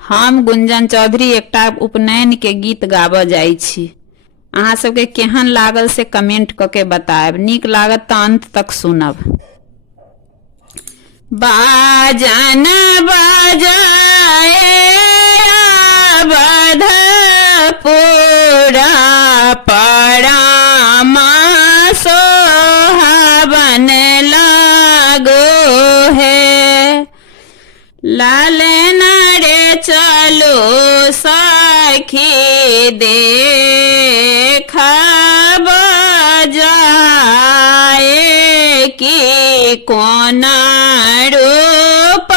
हम गुंजन चौधरी एकटा उपनयन के गीत गाबऽ जाइ छी। अहाँ सबके केहन लागल से कमेंट क के बताएब। नीक लागत तो अंत तक सुनब। बाजन बजाए अवधपुरा परामा सोहावन लागो है। लालन रे चलो सखी देखा बजाए कि कौन रूप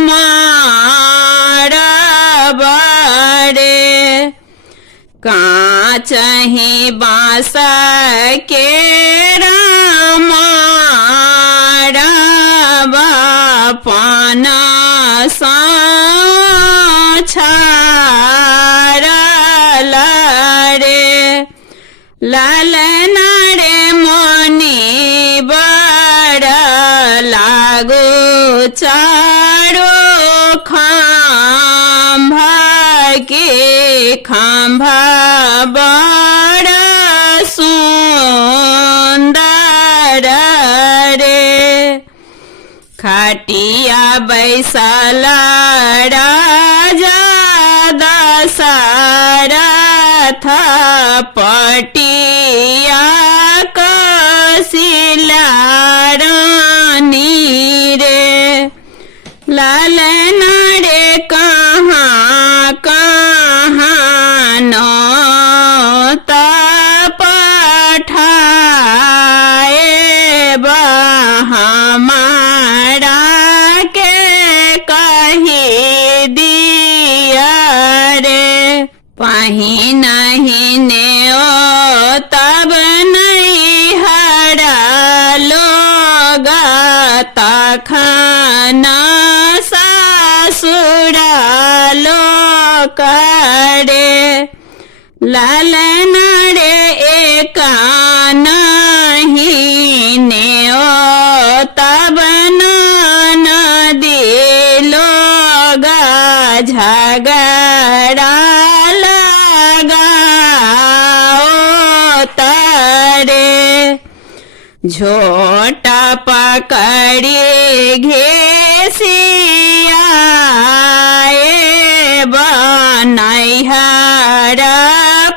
मारा बड़े। काचही बाँस के रामारा बापना छाड़े। लालन रे मोनी बड़ लागो चारो खंभा के खंभा बड़ सुंदर रे। खटिया बैसल राजा दशरथ पटिया कसिला रानी रे। लालन रे कहाँ कहाँ नौत पठाए हमारा के कही दिया रे। पहिनहिने ओ तब नहीं हरा लोग तखन ससुरा लोग रे। लालन रे एक नहीं ने ओ तब नदी लोग झगड़ा लगाओ तरे। झोटा पकड़ी घेसियाए बनैहर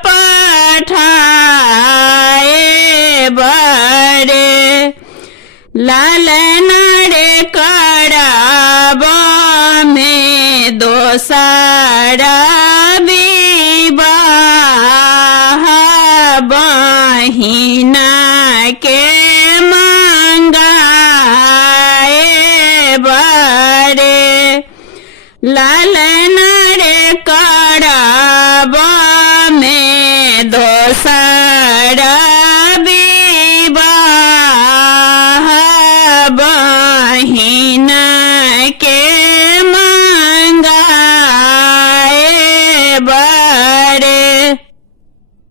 पठाए बड़े। लालन रे कराब में दोसरा विवाह बहिना के